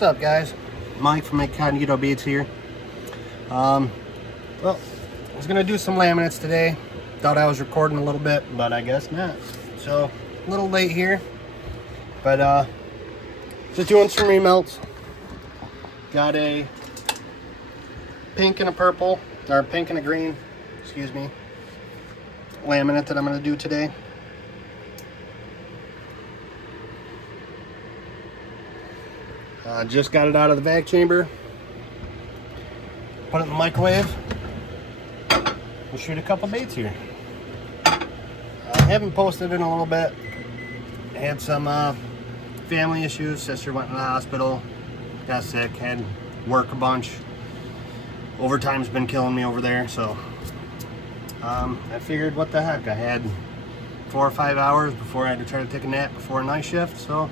What's up, guys? Mike from Incognito Beats here. Well, I was gonna do some laminates today. Thought I was recording a little bit, but I guess not. So a little late here, but just doing some remelts. Got a pink and a purple, or pink and a green, excuse me, laminate that I'm gonna do today. Just got it out of the vac chamber. Put it in the microwave. We'll shoot a couple baits here. I haven't posted in a little bit. I had some family issues. Sister went in the hospital, got sick, had work a bunch. Overtime's been killing me over there, so I figured, what the heck, I had 4 or 5 hours before I had to try to take a nap before a night shift, so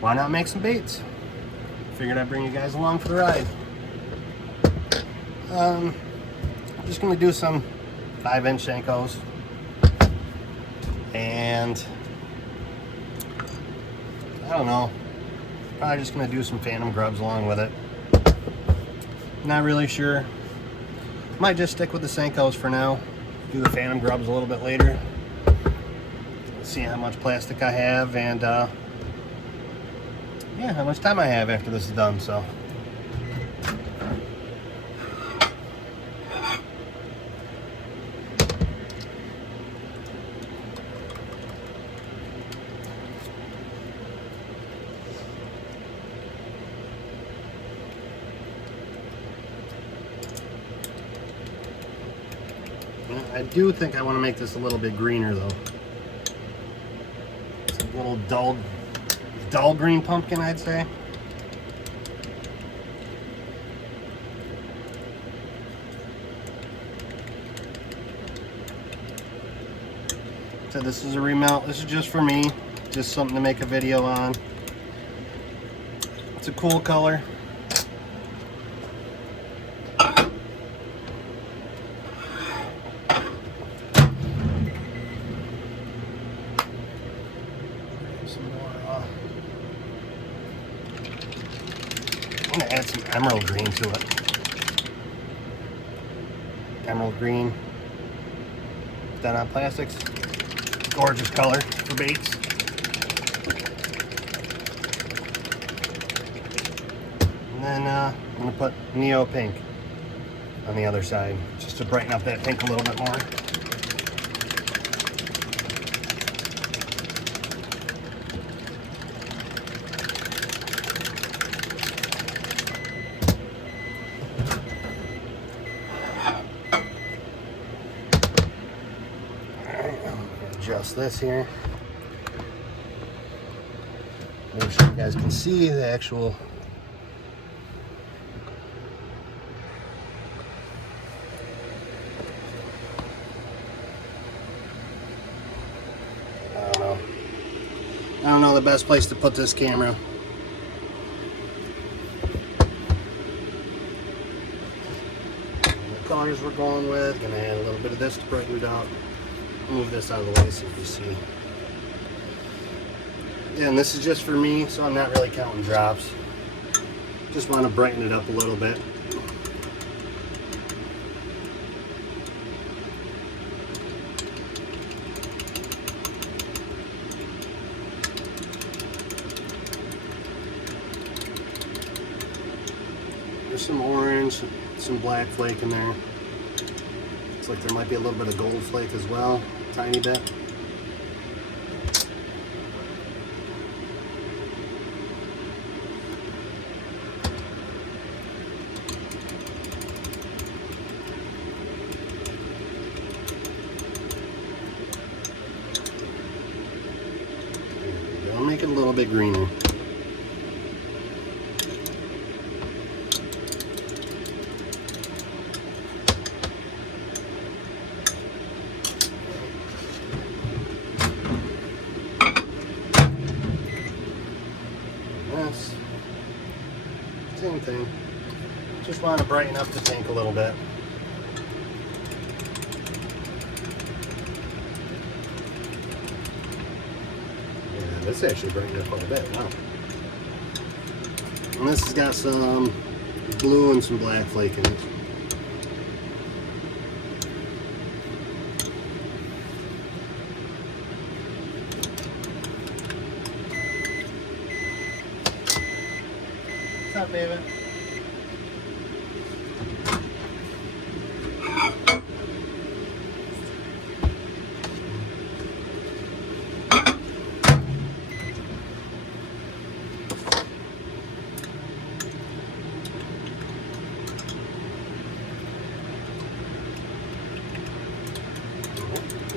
why not make some baits? Figured I'd bring you guys along for the ride. I'm just gonna do some 5-inch Senkos, and I don't know, probably just gonna do some Phantom grubs along with it. Not really sure. Might just stick with the Senkos for now. Do the Phantom grubs a little bit later. See how much plastic I have, and yeah, how much time I have after this is done. So I do think I want to make this a little bit greener though. It's a little dull green pumpkin, I'd say. So this is a remelt. This is just for me, just something to make a video on. It's a cool color. I'm gonna add some emerald green to it. Emerald green, done on plastics. Gorgeous color for baits. And then I'm gonna put neo pink on the other side, just to brighten up that pink a little bit more. Adjust this here. Make sure you guys can see the actual I don't know the best place to put this camera. The colors we're going with, gonna add a little bit of this to brighten it up. Move this out of the way so you can see. Yeah, and this is just for me, so I'm not really counting drops. Just want to brighten it up a little bit. There's some orange, some black flake in there. Looks like there might be a little bit of gold flake as well, tiny bit. I'll make it a little bit greener. Same thing. Just want to brighten up the tank a little bit. Yeah, this actually brightened up quite a bit. Wow. And this has got some blue and some black flake in it. What's up, baby?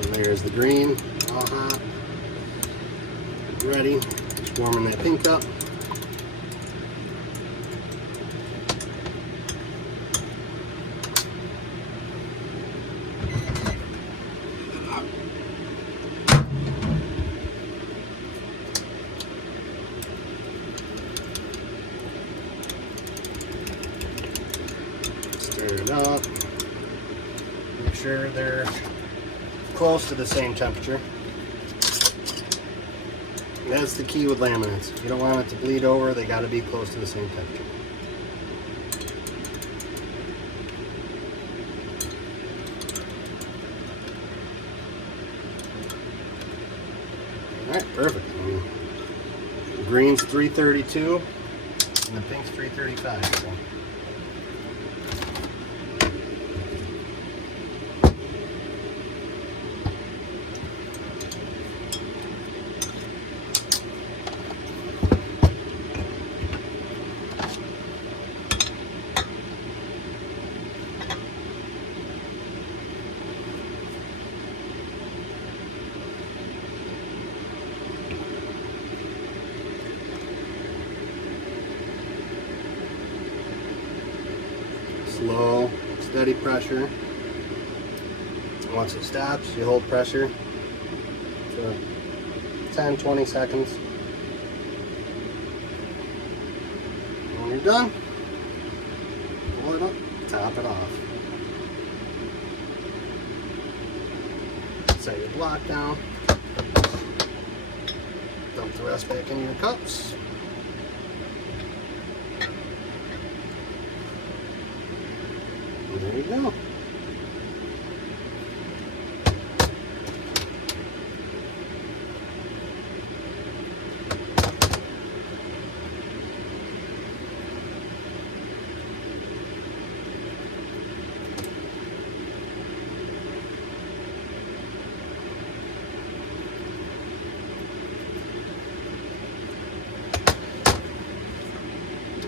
And there's the green, all hot, ready. Just warming that pink up. Stir it up. Make sure they're close to the same temperature. That's the key with laminates. You don't want it to bleed over, they got to be close to the same temperature. Alright, perfect. The green's 332 and the pink's 335. So. Slow, steady pressure. Once it stops, you hold pressure for 10-20 seconds. When you're done, pull it up, top it off. Set your block down. Dump the rest back into your cups. And there you go.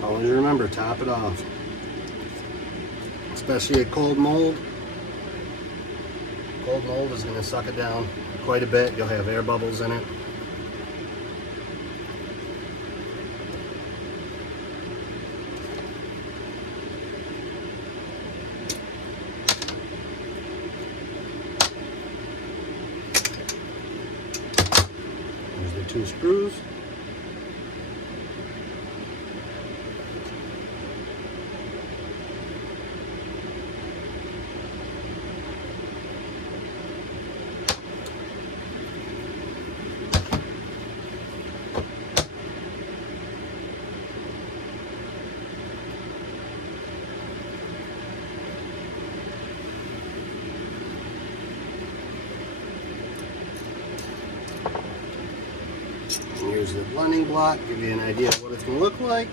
Always remember, top it off. Especially a cold mold. Cold mold is going to suck it down quite a bit. You'll have air bubbles in it. There's the 2 screws. And here's the blending block, give you an idea of what it's going to look like.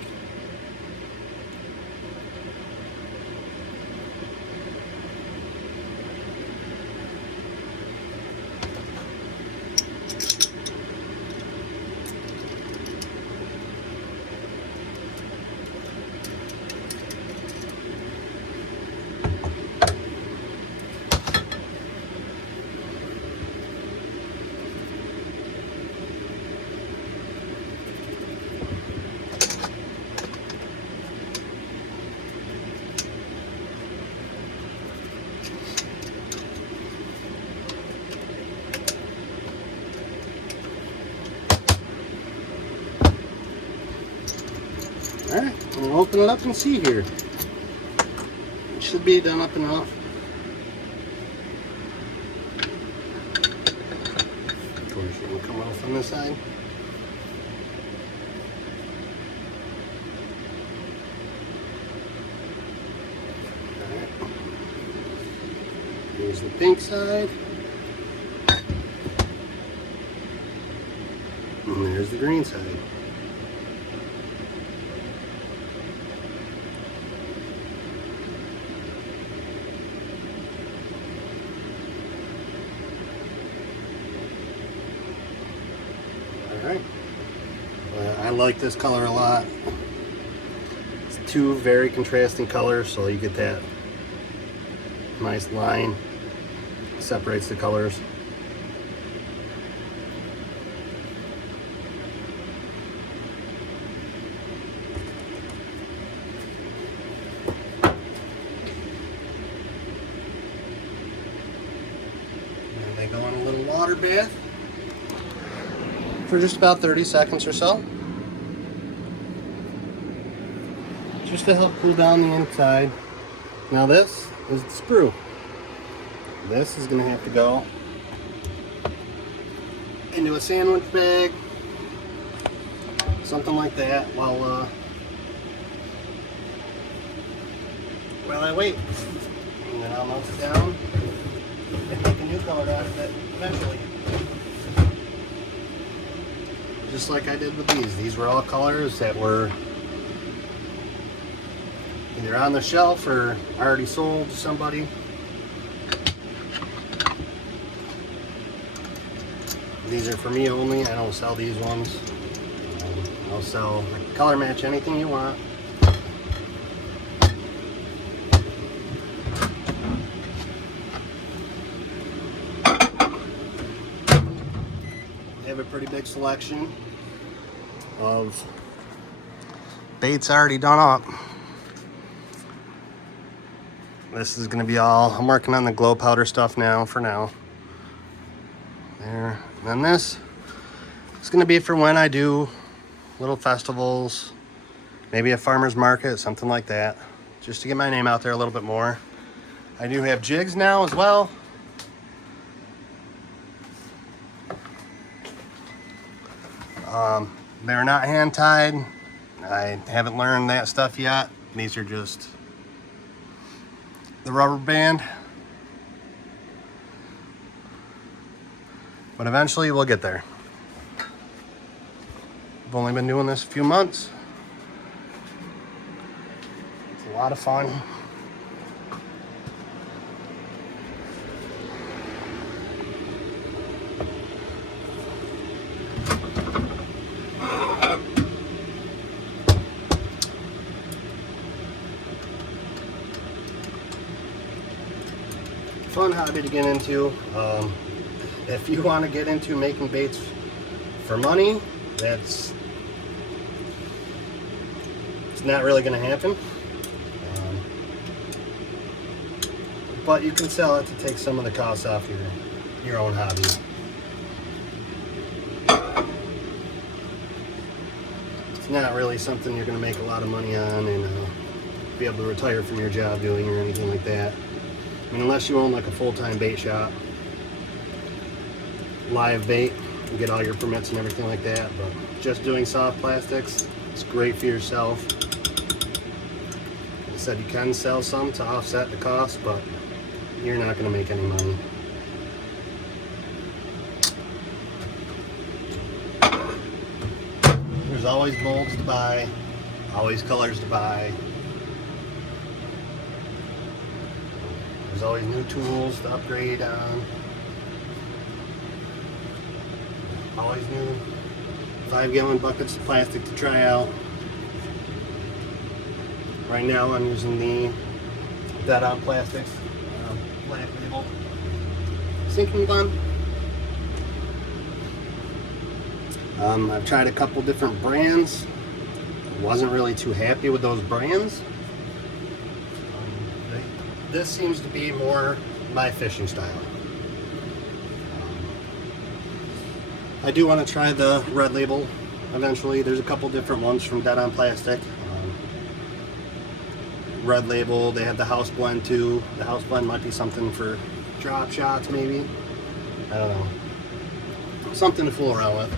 Alright, we'll open it up and see here. It should be done up and off. Of course, it will come off on this side. There's the pink side. And there's the green side. Alright. I like this color a lot. It's two very contrasting colors, so you get that nice line. Separates the colors. And they go in a little water bath for just about 30 seconds or so. Just to help cool down the inside. Now this is the sprue. This is going to have to go into a sandwich bag, something like that, while I wait. And then I'll melt it down and make a new color out of it eventually. Just like I did with these. These were all colors that were either on the shelf or already sold to somebody. These are for me only. I don't sell these ones. I'll sell, color match anything you want. I have a pretty big selection of baits already done up. This is going to be all, I'm working on the glow powder stuff now for now. There. And then this is going to be for when I do little festivals, maybe a farmer's market, something like that, just to get my name out there a little bit more. I do have jigs now as well. They're not hand tied. I haven't learned that stuff yet. These are just the rubber band. But eventually we'll get there. I've only been doing this a few months. It's a lot of fun. Fun hobby to get into. If you want to get into making baits for money, it's not really going to happen. But you can sell it to take some of the costs off your own hobby. It's not really something you're going to make a lot of money on and be able to retire from your job doing or anything like that. I mean, unless you own like a full-time bait shop, live bait, and get all your permits and everything like that. But just doing soft plastics, it's great for yourself. Like I said, you can sell some to offset the cost, but you're not going to make any money. There's always molds to buy, always colors to buy. There's always new tools to upgrade on. Always new 5-gallon buckets of plastic to try out. Right now I'm using the Dead On Plastics black label sinking gun. I've tried a couple different brands. Wasn't really too happy with those brands. This seems to be more my fishing style. I do want to try the red label eventually. There's a couple different ones from Dead On Plastic. Red label, they have the house blend too. The house blend might be something for drop shots maybe. I don't know. Something to fool around with.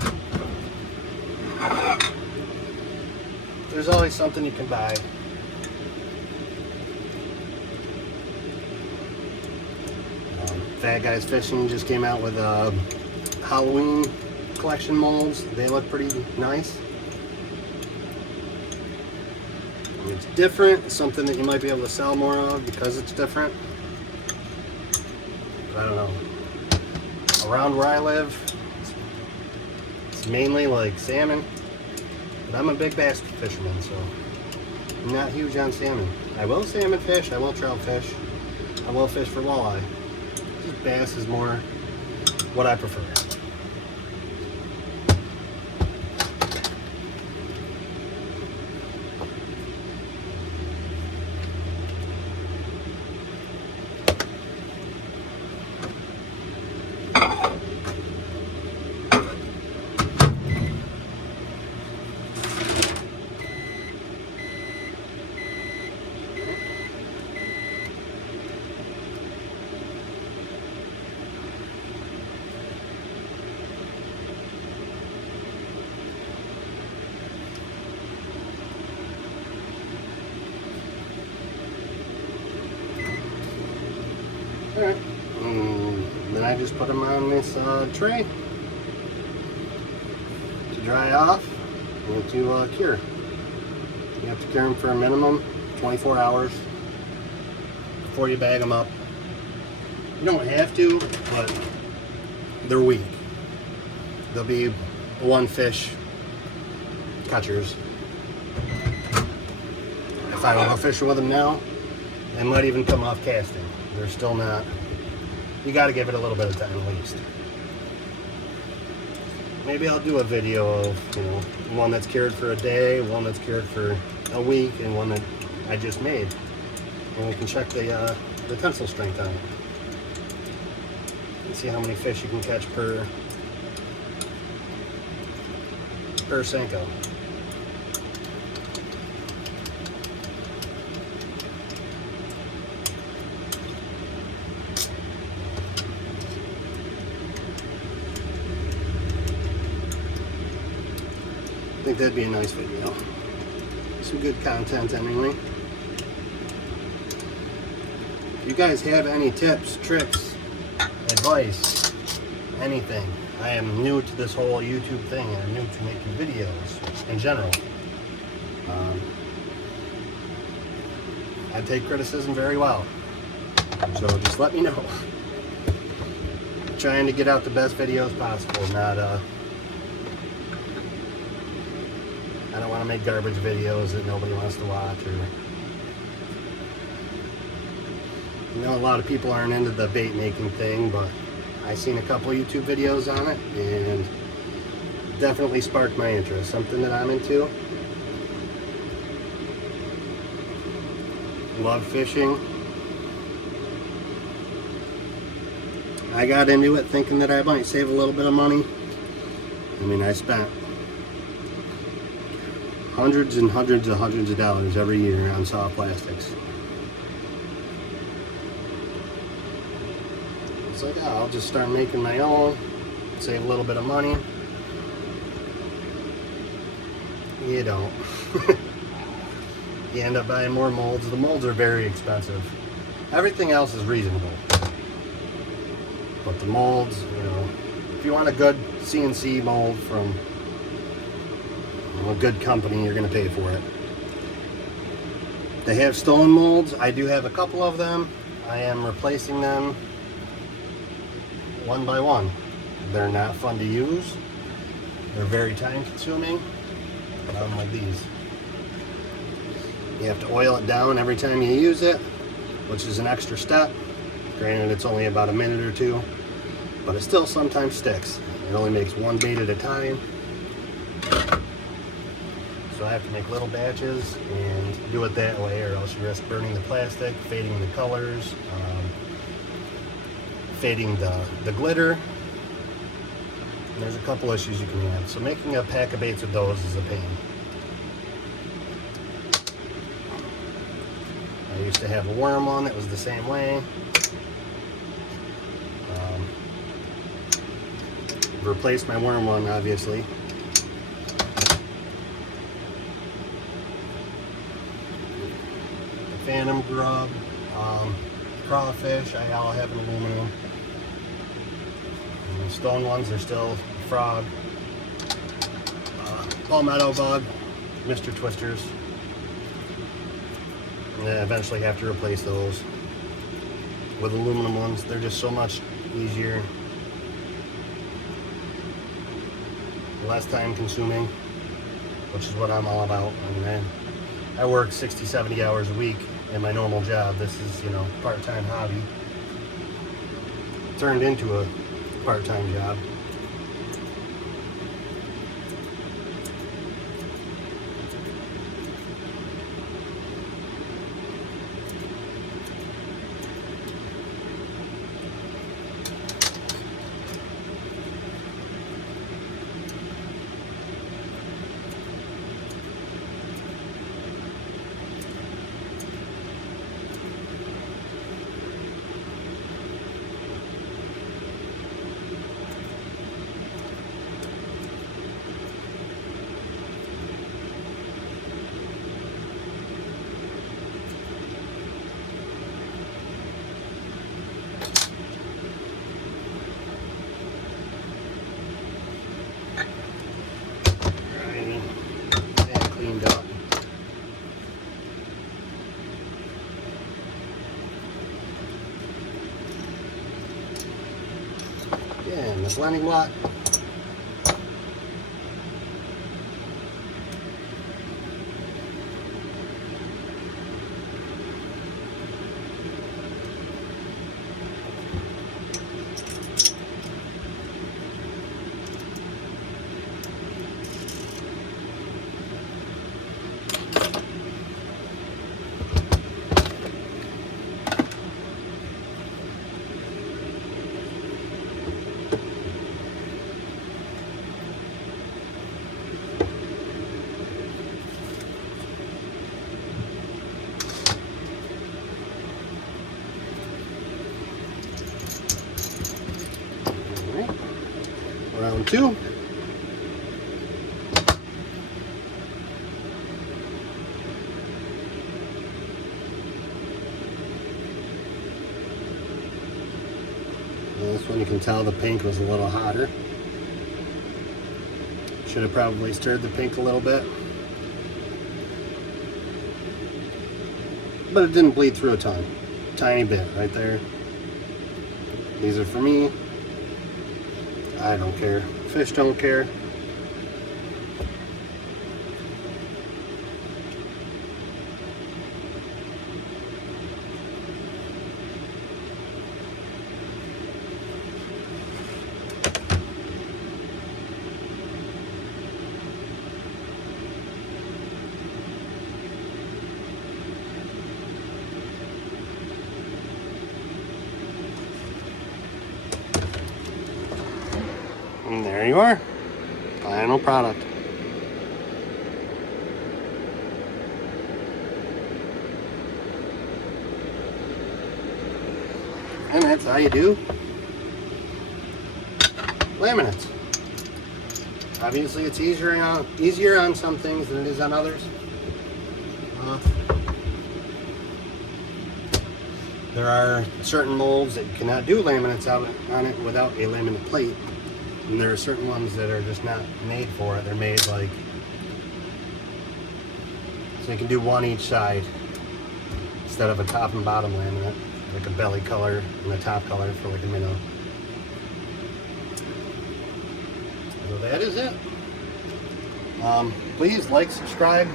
There's always something you can buy. Fat Guys Fishing just came out with Halloween collection molds. They look pretty nice. It's different. It's something that you might be able to sell more of because it's different. But I don't know. Around where I live, it's mainly like salmon. But I'm a big bass fisherman, so I'm not huge on salmon. I will salmon fish. I will trout fish. I will fish for walleye. Just bass is more what I prefer. Alright, then I just put them on this tray to dry off and to cure. You have to cure them for a minimum 24 hours before you bag them up. You don't have to, but they're weak. They'll be one fish catchers. If I don't go fishing with them now, they might even come off casting. They're still not. You got to give it a little bit of time at least. Maybe I'll do a video of, you know, one that's cured for a day, one that's cured for a week, and one that I just made. And we can check the tensile strength on it. And see how many fish you can catch per Senko. I think that'd be a nice video. Some good content anyway. If you guys have any tips, tricks, advice, anything. I am new to this whole YouTube thing. I'm new to making videos in general. I take criticism very well. So just let me know. I'm trying to get out the best videos possible, not I don't want to make garbage videos that nobody wants to watch, or, you know, a lot of people aren't into the bait making thing, but I seen a couple YouTube videos on it and definitely sparked my interest. Something that I'm into. Love fishing. I got into it thinking that I might save a little bit of money. I mean, I spent hundreds and hundreds of dollars every year on soft plastics. It's like, oh, I'll just start making my own, save a little bit of money. You don't. You end up buying more molds. The molds are very expensive. Everything else is reasonable. But the molds, you know, if you want a good CNC mold from a good company, you're going to pay for it. They have stone molds. I do have a couple of them. I am replacing them one by one. They're not fun to use. They're very time consuming. Like these. You have to oil it down every time you use it, which is an extra step. Granted, it's only about a minute or two, but it still sometimes sticks. It only makes one bait at a time. So I have to make little batches and do it that way, or else you risk burning the plastic, fading the colors, fading the glitter. And there's a couple issues you can have. So making a pack of baits with those is a pain. I used to have a worm one that was the same way. Replaced my worm one, obviously. The phantom grub, crawfish, I all have an aluminum. The stone ones are still frog, palmetto bug, Mr. Twisters. And I eventually have to replace those with aluminum ones. They're just so much easier, less time consuming, which is what I'm all about. I mean, I work 60, 70 hours a week in my normal job. This is, you know, part-time hobby turned into a part-time job. Cleaned up. Again, this landing block. Round two. This one you can tell the pink was a little hotter. Should have probably stirred the pink a little bit. But it didn't bleed through a ton. Tiny bit right there. These are for me. I don't care. Fish don't care. And there you are, final product. And that's how you do laminates. Obviously it's easier on some things than it is on others. There are certain molds that you cannot do laminates on it without a laminate plate. And there are certain ones that are just not made for it. They're made like, so you can do one each side instead of a top and bottom laminate, like a belly color and a top color for like a minnow. So that is it. Please like, subscribe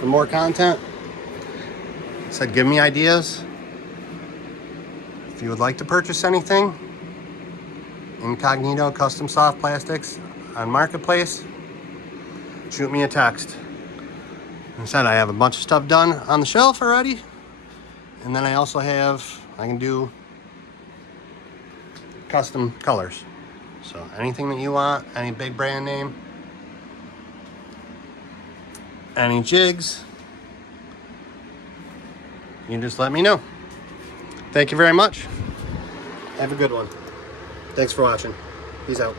for more content. Said give me ideas. If you would like to purchase anything, Incognito Custom Soft Plastics on Marketplace, shoot me a text. As I said, I have a bunch of stuff done on the shelf already, and then I also I can do custom colors. So anything that you want, any big brand name, any jigs, you just let me know. Thank you very much. Have a good one. Thanks for watching. Peace out.